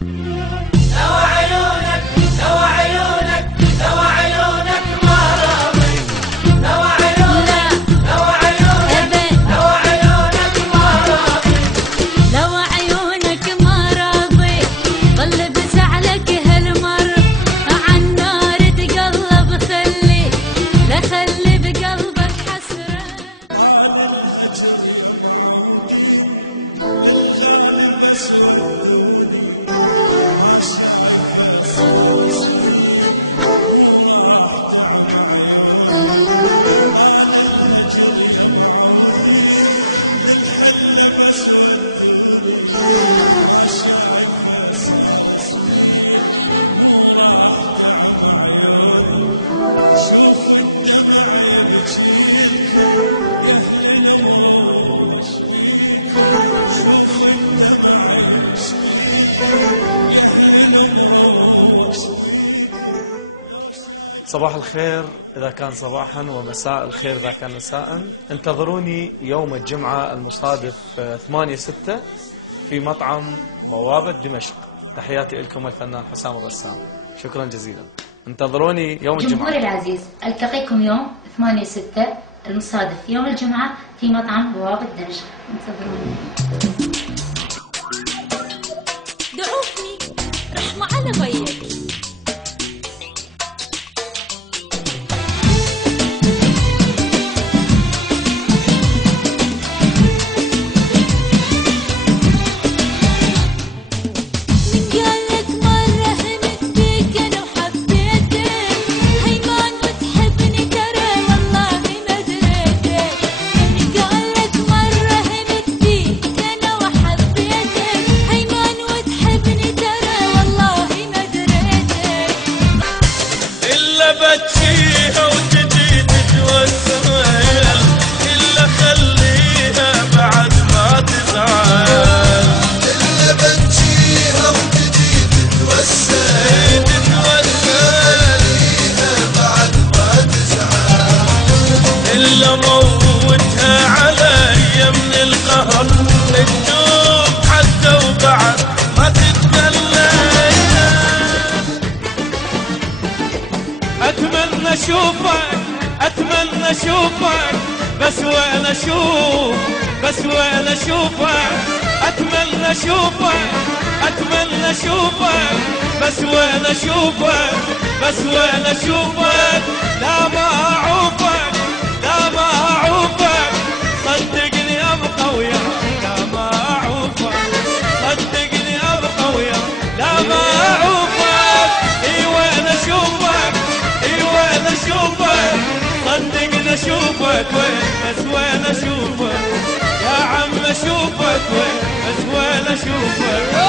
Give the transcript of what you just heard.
لو عيونك لو عيونك لو عيونك ما راضي، لو عيونك لو عيونك لو عيونك ما راضي، لو عيونك ما راضي ظل بزعلك هالمر عالنار تقلب، خلي لا خلي بقلبك حسرة. صباح الخير إذا كان صباحا، ومساء الخير إذا كان مساء. انتظروني يوم الجمعة المصادف 8/6 في مطعم بوابة دمشق. تحياتي لكم الفنان حسام الرسام، شكرا جزيلا. انتظروني يوم الجمعة. جمهوري العزيز، ألتقيكم يوم 8/6 المصادف يوم الجمعة في مطعم بوابة دمشق. انتظروني. دعوفني رحمة على غيك. بتشيها وتجي تتوسل، إلا خليها بعد ما تزعل، إلا بتشيها وتجي تتوسل، خليها بعد ما تزعل، إلا موتها علي من القهر تدوب حتى وبعد ما تتدلى. أتمنى أشوفك أتمنى أشوفك بس وين أشوف، بس وين أشوفك. أتمنى أشوفك أتمنى أشوفك بس وين أشوفك، بس وين أشوفك. لا ما أعوفك لا ما أعوفك، صدقني أبقى وياك. لا ما أعوفك صدقني أبقى وياك. لا ما أعوفك إي وين أشوفك وين اشوفك، صدقني اشوفك وين، بس وين اشوفك يا عم اشوفك وين، بس وين اشوفك.